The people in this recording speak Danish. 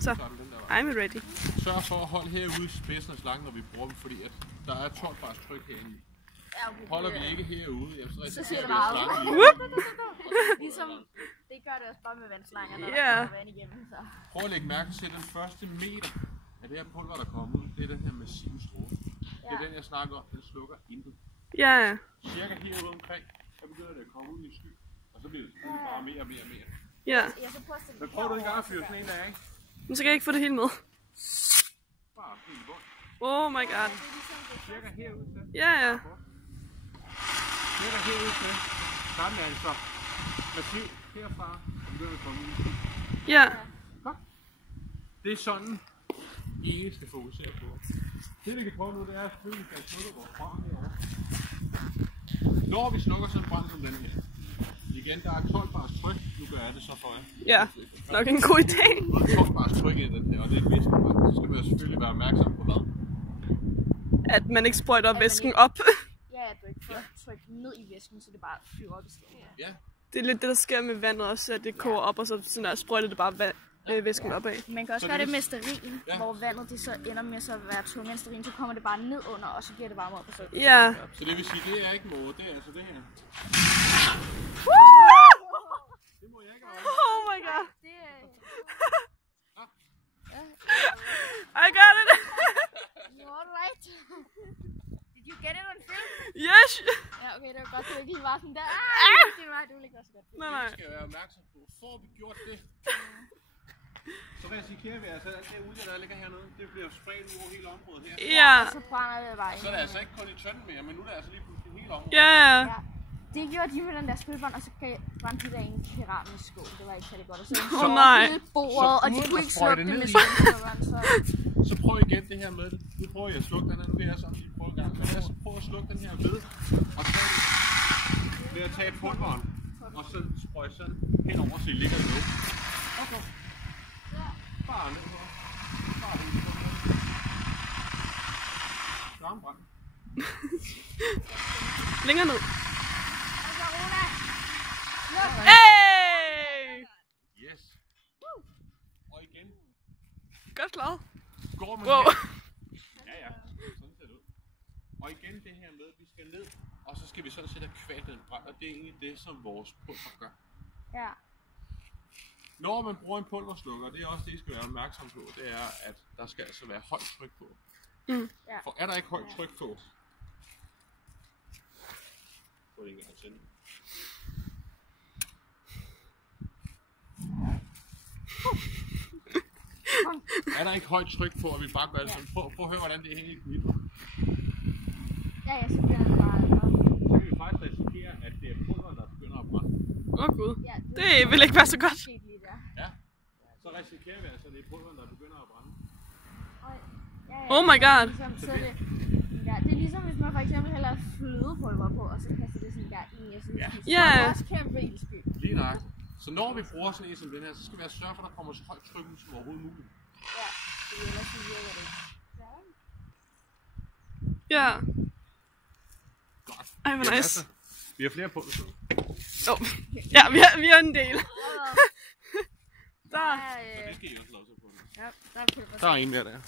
Så, I'm ready. Sørg for at holde herude i spidsen af slangen, når vi bruger dem, fordi at der er 12 bars tryk herinde. Holder vi ikke herude, så risikerer vi at slangen ligesom, det gør det også bare med vandslanger, når der kommer vand igennem. Så. Prøv at lægge mærke til den første meter af det her pulver, der kommer ud. Det er den her massive stråle. Det er den, jeg snakker om. Den slukker intet. Ja. Cirka herude omkring, så begynder det at komme ud i sky. Og så bliver det bare mere og mere og mere. Ja. Men prøv du en gang at fyre sådan en af, ikke? Men så kan jeg ikke få det hele med. Bare helt i bund. Oh my god. Cirka herude til. Ja, ja. Cirka herude til. Der er den altså massiv herfra. Så begynder det at komme ud i sky. Ja. Godt. Det er sådan, I ikke skal fokusere på. Det, vi kan prøve nu, det er at selvfølgelig kan slukke vores brand herovre. Når vi slukker sådan en brand som den her, igen, der er 12 bars tryk, nu gør jeg det så for jer. Ja, nok en god idé. Der er 12 bars tryk i den her, og det er en væskebrand. Så skal man selvfølgelig være opmærksom på hvad? At man ikke sprøjter væsken op. Ja, at du ikke får tryk ned i væsken, så det bare flyver op i stedet. Ja. Det er lidt det, der sker med vandet også, at det koger op, og så sådan der, sprøjter det bare væsken opad. Man kan også gøre det med stearin, hvor vandet det så ender med så at være tungere end stearin, så kommer det bare ned under, og så giver det varme op og så. Ja. Så det vil sige, det er ikke måde, det er altså det her. Det må jeg ikke have. Oh my god. I got it. You're all right. Did you get it on film? Yes. Ja, okay, det var godt, du ikke lige var sådan der. Det var du ikke også godt. Nej. Det skal være opmærksom på. Får vi gjort det, så risikerer vi altså, at det olie, der ligger hernede, det bliver spredt over hele området her. Ja. Så brænder det bare ind. Så er det altså ikke kun i tønden mere, men nu er det altså lige pludselig hele området. Ja. Det gjorde de med den der spilbånd, og så brændte de der i en keramisk skål. Det var ikke særlig godt. Og så nej. hele bordet, og de kunne ikke slukke det med spilbånd. Så prøv igen det her med det. Nu prøver jeg at slukke den her. Nu vil jeg sådan lige prøve en gang. Men lad os prøve at slukke den her ved. Og tage det ved at tage pulveren. Og så sprøjte sådan henover, så I ligger det nu. Okay. Bare ned på. Bare ned på. Varmebrand. Længere ned. Hey! Yes. Og igen. Godt klaret. Går man wow. Ja. Sådan ser det ud. Og igen det her med, at vi skal ned, og så skal vi sådan set have kvalt den brand, og det er egentlig det, som vores pulver gør. Ja. Når man bruger en pulverslukker, det er også det, I skal være opmærksom på, det er, at der skal altså være højt tryk på. For er der ikke højt tryk på, så er det ikke engang tænde. Er der ikke højt tryk på, og vi bare gør det sådan? Prøv at høre, hvordan det er helt i Ja, så bliver det bare. Så kan vi faktisk risikere, at det er pulveren, der begynder at brænde. Gud. Det vil ikke være så godt. Ja. Så risikerer vi altså, at det er pulveren, der begynder at brænde. Oh my god. Det er ligesom, hvis man for eksempel hælder flødepulver på, og så kaster det sådan der i, og så det er også kæmpe ildsky. Lige nok. Så når vi bruger sådan en som den her, så skal vi altså sørge for, at der kommer så højt tryk ud som overhovedet muligt. Ja, det er ellers virker det ikke. Ja. Godt. Ej, hvor nice. Vi har flere på. Ja, vi har en del. Der Så det skal I også lave sig på. Ja, der er Der er en mere der.